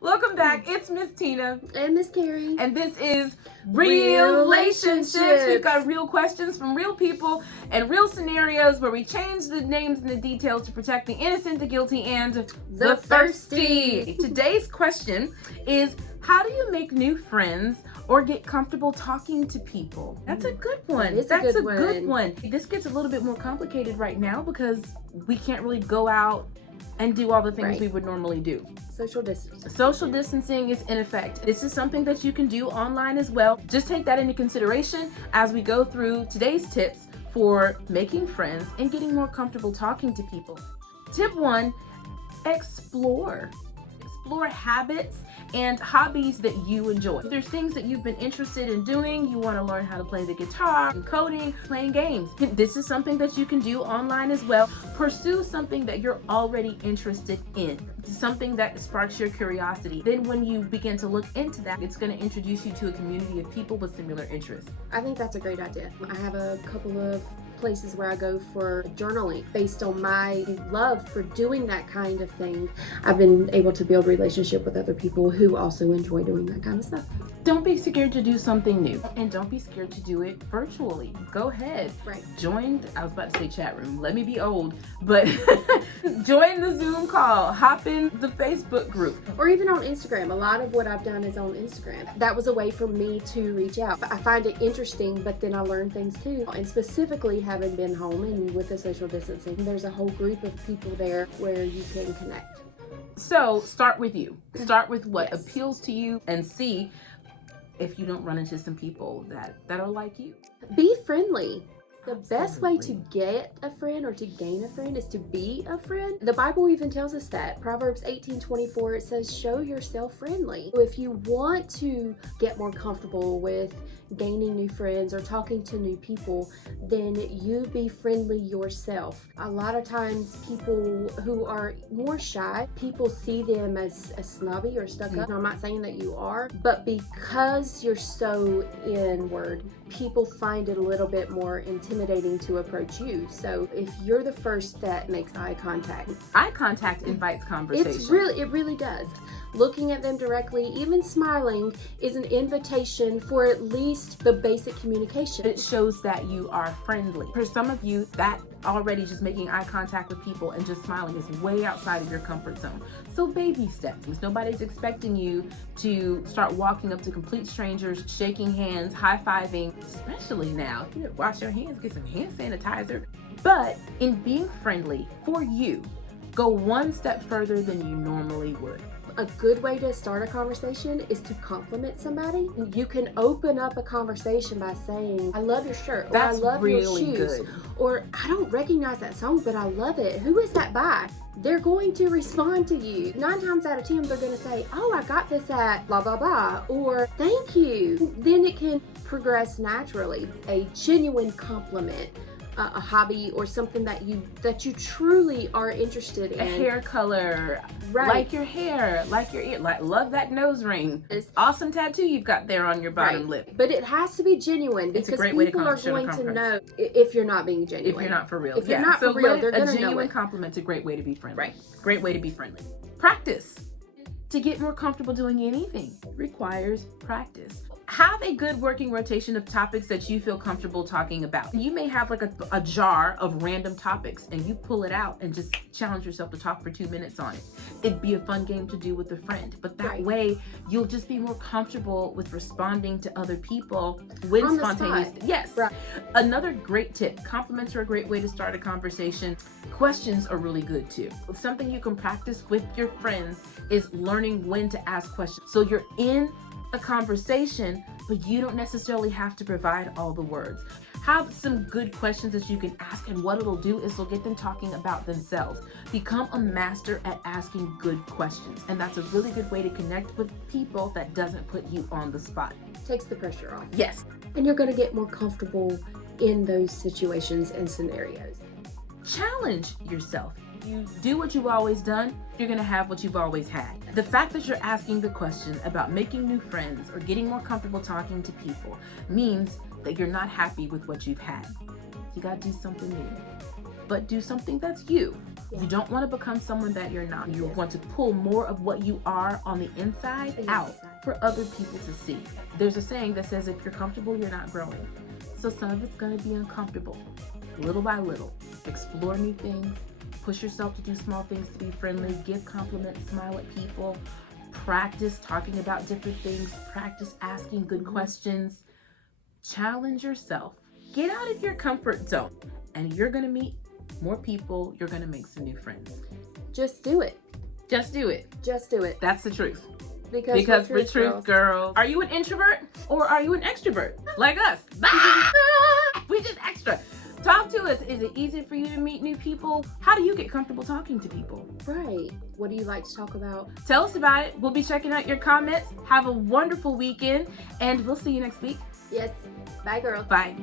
Welcome back. It's Miss Tina. And Miss Carrie. And this is Real Relationships. We've got real questions from real people and real scenarios where we change the names and the details to protect the innocent, the guilty, and the thirsty. Today's question is, how do you make new friends or get comfortable talking to people? That's a good one. That's a good one. This gets a little bit more complicated right now because we can't really go out and do all the things we would normally do. Social distancing. Social distancing is in effect. This is something that you can do online as well. Just take that into consideration as we go through today's tips for making friends and getting more comfortable talking to people. Tip 1, explore. Explore habits and hobbies that you enjoy. If there's things that you've been interested in doing, you want to learn how to play the guitar, coding, playing games. This is something that you can do online as well. Pursue something that you're already interested in, something that sparks your curiosity. Then when you begin to look into that, it's going to introduce you to a community of people with similar interests. I think that's a great idea. I have a couple of places where I go for journaling. Based on my love for doing that kind of thing, I've been able to build relationship with other people who also enjoy doing that kind of stuff. Don't be scared to do something new, and don't be scared to do it virtually. Go ahead. Join, I was about to say chat room, let me be old, but join the Zoom call, hop in the Facebook group. Or even on Instagram. A lot of what I've done is on Instagram. That was a way for me to reach out. I find it interesting, but then I learn things too. And specifically having been home and with the social distancing, there's a whole group of people there where you can connect. So start with you. Start with what appeals to you and see if you don't run into some people that are like you. Be friendly. The best way to get a friend or to gain a friend is to be a friend. The Bible even tells us that. Proverbs 18:24, it says, show yourself friendly. So if you want to get more comfortable with gaining new friends or talking to new people, then you be friendly yourself. A lot of times people who are more shy, people see them as snobby or stuck up. I'm not saying that you are, but because you're so inward, people find it a little bit more intimidating to approach you. So if you're the first that makes eye contact Invites conversation. It really does. Looking at them directly, even smiling, is an invitation for at least the basic communication. It shows that you are friendly. For some of you, that already just making eye contact with people and just smiling is way outside of your comfort zone. So baby steps. Nobody's expecting you to start walking up to complete strangers, shaking hands, high-fiving, especially now. You know, wash your hands, get some hand sanitizer. But in being friendly for you, go one step further than you normally would. A good way to start a conversation is to compliment somebody. You can open up a conversation by saying, I love your shirt, or I love your shoes, or I don't recognize that song, but I love it. Who is that by? They're going to respond to you. 9 times out of 10, they're going to say, oh, I got this at blah, blah, blah, or thank you. Then it can progress naturally. A genuine compliment, a hobby or something that you truly are interested in. A hair color, like your hair, like your ear, like love that nose ring. It's awesome tattoo you've got there on your bottom lip. But it has to be genuine because people are going to know if you're not being genuine. If you're not for real. If you're not for real, they're going to know. A genuine compliment's a great way to be friendly. Great way to be friendly. Practice. To get more comfortable doing anything requires practice. Have a good working rotation of topics that you feel comfortable talking about. You may have like a jar of random topics and you pull it out and just challenge yourself to talk for 2 minutes on it. It'd be a fun game to do with a friend, but that way you'll just be more comfortable with responding to other people when spontaneous. Another great tip, compliments are a great way to start a conversation. Questions are really good too. Something you can practice with your friends is learning when to ask questions. So you're in a conversation, but you don't necessarily have to provide all the words. Have some good questions that you can ask, and what it'll do is it'll get them talking about themselves. Become a master at asking good questions, and that's a really good way to connect with people that doesn't put you on the spot. Takes the pressure off. Yes. And you're going to get more comfortable in those situations and scenarios. Challenge yourself. You do what you've always done, you're going to have what you've always had. The fact that you're asking the question about making new friends or getting more comfortable talking to people means that you're not happy with what you've had. You got to do something new, but do something that's you. You don't want to become someone that you're not. You want to pull more of what you are on the inside out for other people to see. There's a saying that says if you're comfortable, you're not growing. So some of it's going to be uncomfortable. Little by little, explore new things, push yourself to do small things to be friendly, give compliments, smile at people, practice talking about different things, practice asking good questions, challenge yourself. Get out of your comfort zone and you're going to meet more people. You're going to make some new friends. Just do it. Just do it. Just do it. That's the truth. Because we're truth girls. Are you an introvert or are you an extrovert? Like us. We just extra. Talk to us. Is it easy for you to meet new people? How do you get comfortable talking to people? Right. What do you like to talk about? Tell us about it. We'll be checking out your comments. Have a wonderful weekend and we'll see you next week. Yes. Bye, girls. Bye.